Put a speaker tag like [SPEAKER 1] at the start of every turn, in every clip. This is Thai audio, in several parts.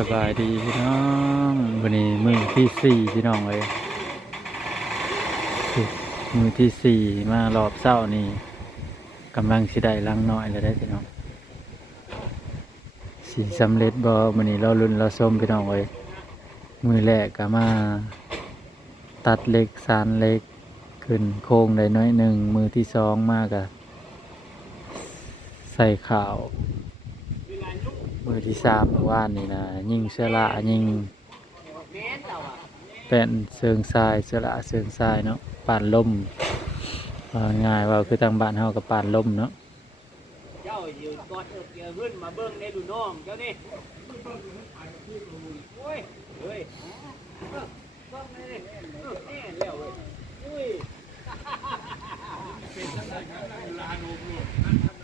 [SPEAKER 1] สบายดีพี่น้องวันนี้มือที่สี่พี่น้องเลยมือที่สี่มารอบเศร้านี่กำลังสิได้ลังน้อยแล้วได้พี่น้องสีสำเร็จบ่วันนี้เราลุ้นเราส้มพี่น้องเลยมือแรกก็มาตัดเล็กสานเล็กขึ้นโค้งได้น้อยหนึ่งมือที่สองมากอะใส่ข่าว มือที่สามเมื่อว่านนี่นะยิงเสื้อละยิงเป็นเชิงทรายเสื้อละเชิงทรายเนาะปานลมว่าง่ายว่าคือทางบ้านเฮากับปานลมเนาะ
[SPEAKER 2] เจ้ายืนกอดเอิบเยอะขึ้นมาเบิ้งในดูน้องเจ้านี่โอ้ยเฮ้ยเบิ้งเลยนี่เออแน่แล้วเว้ย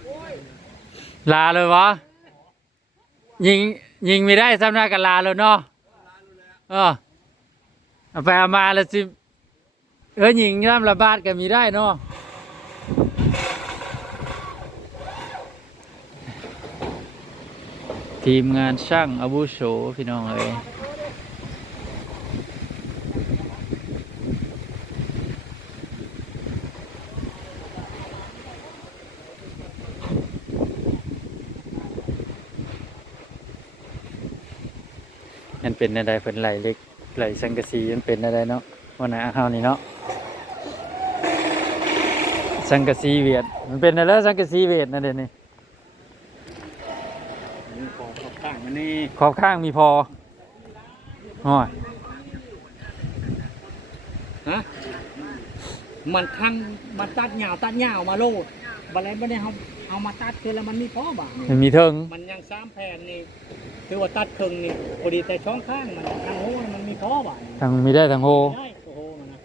[SPEAKER 2] อุ้ย
[SPEAKER 1] ลาเลยวะ ยิงยิงไม่ได้สำนักกันลาเลยเนาะเออเอาไปเอามาแล้วสิเออยิงน้ำระบาดก็มีได้เนาะทีมงานช่างอาวุโสพี่น้องเอ้ย มันเป็นอะไรเป็นไหลเล็กไหลสังกะสีมันเป็นอะไรเนาะวันไหนเฮานี่เนาะสังกะสีเวียดมันเป็นอะไรสังกะสีเวียดนั่นเดี๋ยวนี้
[SPEAKER 2] ของขับข้างมันนี่
[SPEAKER 1] ขอบข้างมีพอห้อย
[SPEAKER 2] ฮะมันทั้งมันตัดหยาวตัดหยาวมาโลดบัดไรไม่ได้เอา เอามาตัดคือแล้วมันมีพ่อบางนี่
[SPEAKER 1] มันมีเทิง
[SPEAKER 2] มันยังสามแผ่นนี่คือว่าตัดครึ่งนี่พอดีแต่ช่องข้างมันทางโน้นมันมีพ่อบาง
[SPEAKER 1] ทางมีได้ทางโฮ
[SPEAKER 2] ได้โอ้โหมันนะ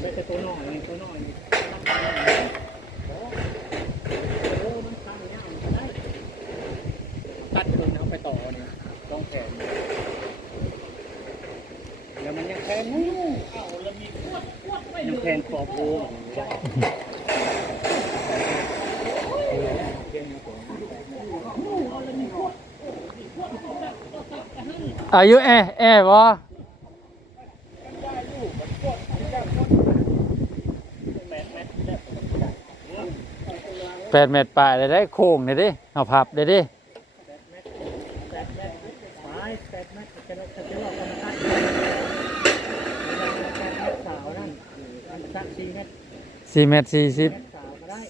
[SPEAKER 2] ไม่ใช่ตัวน้อยนี่ตัวน้อยนี่โอ้มันทำยากมันได้ตัดคืนเอาไปต่อนี่ต้องแผนแล้วมันยังแพงงูเอาแล้วมีขวดขวดไว้ยังแพงขอบโอ้
[SPEAKER 1] อายุแอแอวะแปดเมตรปลายเลยได้โค้งเลยดิเอาพับเลยดิ
[SPEAKER 2] ไม้แปดเมตรจะจะจะหลอกกันตัดสาวนั่นมันสักสี่เมตร
[SPEAKER 1] สี่สิบ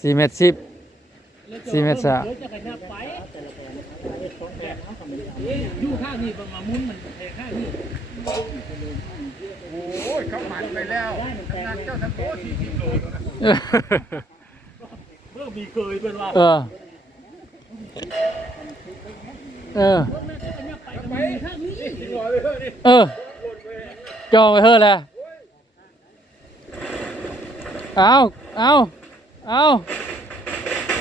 [SPEAKER 2] สี่
[SPEAKER 1] เมตรสิบสี่เมตรสาม
[SPEAKER 2] ยู่ข้างนี้บางมามุนมันแทงข้างนี้
[SPEAKER 3] โอ้ยเขาหมันไปแล้วทำงานเจ้าสักโตสี่สิบโล
[SPEAKER 2] เพื่อมีเคยเป็นว่า
[SPEAKER 1] เออเออ
[SPEAKER 2] ไปข้างนี้
[SPEAKER 3] หัวเลยเฮ้ยนี่
[SPEAKER 1] เออจองไปเถอะแหละเอาเอาเอา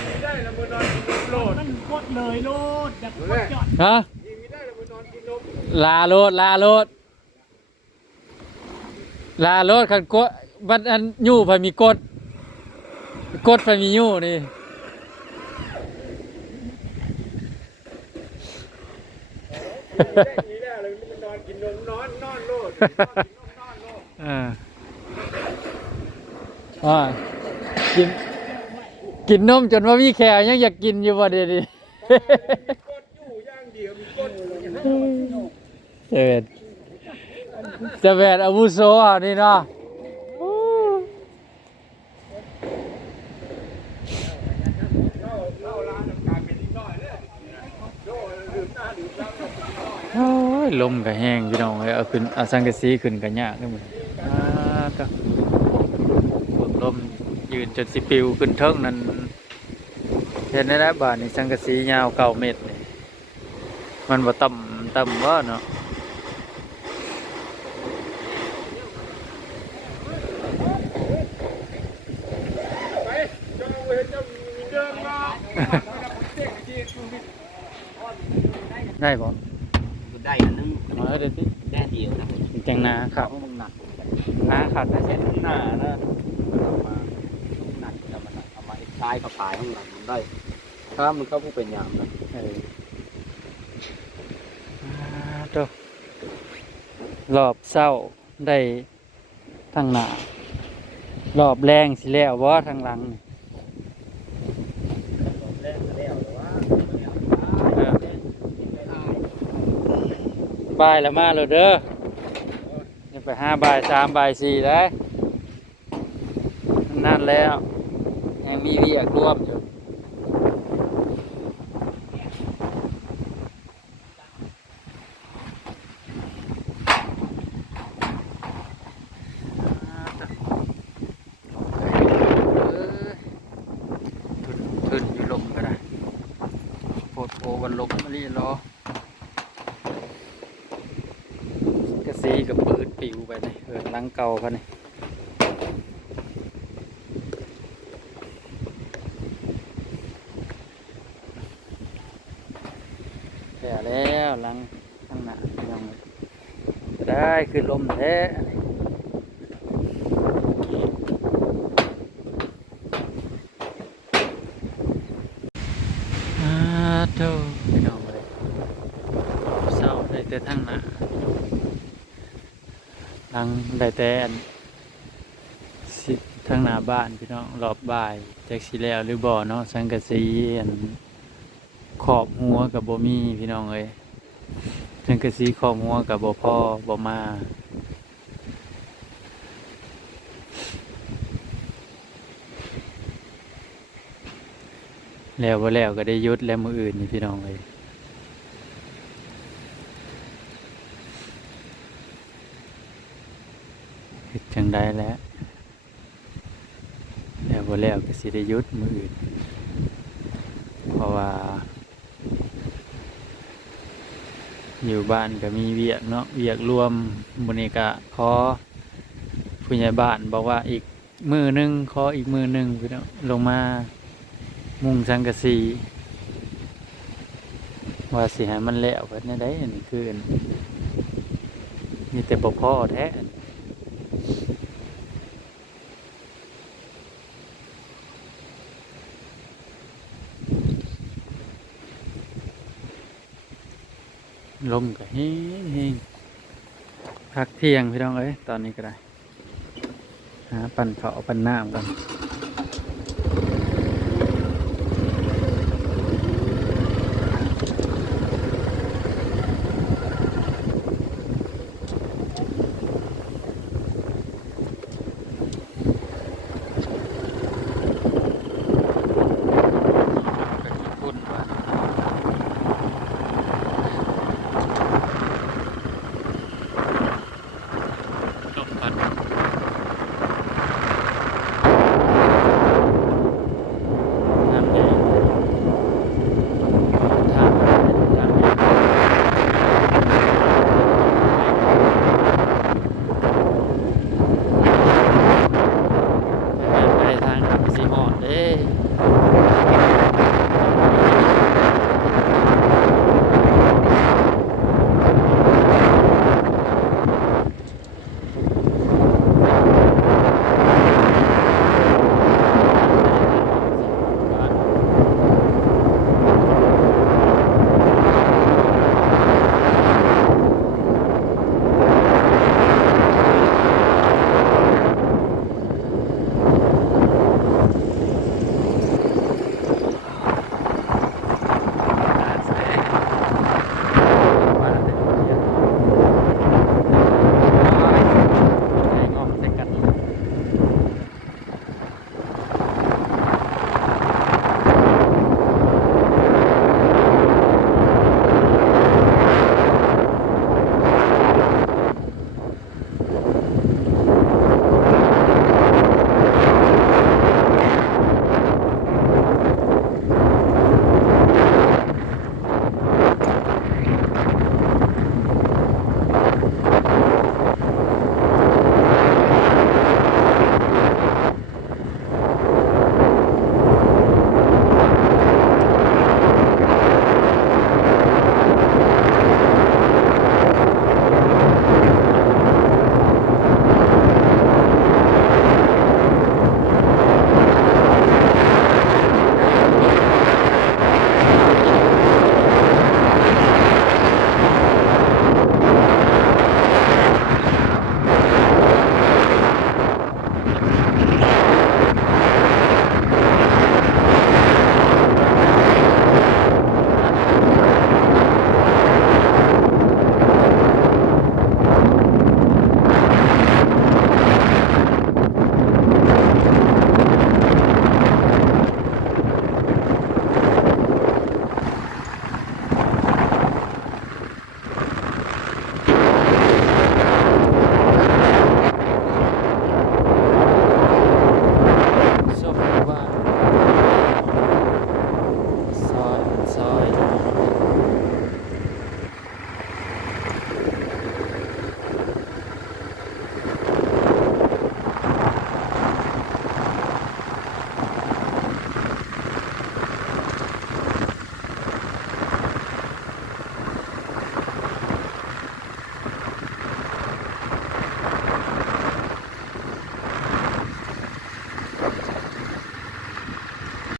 [SPEAKER 3] ไม่ได้แล้วมือนอนกินนม โลด
[SPEAKER 2] มันกดเลยโลดอยากกดจอด
[SPEAKER 1] ฮะ
[SPEAKER 3] ยิงไม่ได้แล้วมือนอนกินนม
[SPEAKER 1] ลาโลดลาโลดลาโลดขันกดบัดอันยู่ไปมีกด กดไปมียู่นี่
[SPEAKER 3] ได้ยิงแล้วเลยมันนอนกินนมนอนนอนโลดนอนกินนมนอนโลด
[SPEAKER 1] อ่าอ่ากิน กินนมจนว่ามีแขวยังอยากกินอยู่บ่เดี๋ยวนี้
[SPEAKER 3] กดอยู่อย่างเดียวมีกด
[SPEAKER 1] เจะเวทเจะเวทอาวุโสอะนี่เนาะ
[SPEAKER 3] เข้าเข้าร้านน้าลเป็นนิดหน่อยเลยโดนดื่มหน้าดื่มหลังกับนิดหน่อย
[SPEAKER 1] โอ้ยลมก็แห้งพี่น้องเออาขึ้นเอาสังกะสีขึ้นก็ยากขึ้นหมดอ่าก็พวกลม ยืนจนสิปิวขึ้นเทิงนั่นเห็นได้แล้วบาดนี่สังกะสียาวเก้าเมตรนี่มันบ่ต่ำต่ำว่าเนาะ
[SPEAKER 3] ไปเจ้าเวรเจ้ามีเดิมมาเด็กจีน
[SPEAKER 1] ได้บ่
[SPEAKER 4] ได้อันนึง
[SPEAKER 1] มาเดี๋ยวสิ
[SPEAKER 4] แค่เดียวนะ
[SPEAKER 1] แกงนาครับ
[SPEAKER 4] มึงหนัก
[SPEAKER 1] นาขาดได้เสร็จ
[SPEAKER 4] หน้านะเอามาหนักจะมาหนั กเอามาใช้เขาขายข้างหลังมันได้ถ้ามันก็ผู้เป็นยามนะ
[SPEAKER 1] เออเด้อรอบเศร้าได้ทางหน้ารอบแรงสิแล้วบ่ทางหลังนี่
[SPEAKER 4] แรกแล้วแต่ว่า
[SPEAKER 1] เออบ่ายแล้วมาแล้วเด้อนี่ไปห้าบ่ายสามบ่ายสี่ได้นั่นแล้วยัง มีเรียกรวมอยู่ขึ้นอยู่ลมก็ได้โพดโพวันลมมาลีรอกระซีกับปืนปิวไปเลยเออลังเก่าพันนี่ แก่แล้วหลังข้างหน้ายังจะได้ขึ้นลมแท้อันนี้าโธ่พี่น้องเลยเศร้าได้แต่ทั้งหน้าหลังได้แต่สิทั้งหน้าบ้านพี่น้องรอบบ่ายแจ็คสีแล้วหรือบ่อเนาะสังกะสีอัน ขอบหัวกับบ่มีพี่น้องเอ้ยสังกะสีขอบหัวกับบ่พ่อบ่มาแล้วบ่แล้วก็ได้ยุดแล้วมืออื่นนี่พี่น้องเอ้ยเฮ็ดจังได้แล้วแล้วบ่แล้วก็สิได้ยุดมืออื่น เพราะว่า อยู่บ้านก็มีเวียกเนาะเวียกรวมบุนิกะขอผู้ใหญ่บ้านบอกว่าอีกมือหนึ่งขออีกมือหนึ่งพี่น้องลงมามุงสังกะสีว่าสิหามันแล้วเพิ่นได้ได้อันนี้คือนมีแต่บ่พอแท้ ลมก็เฮงเฮงพักเที่ยงพี่น้องเอ้ยตอนนี้ก็ได้หาปั่นข้าปั่นน้ำกัน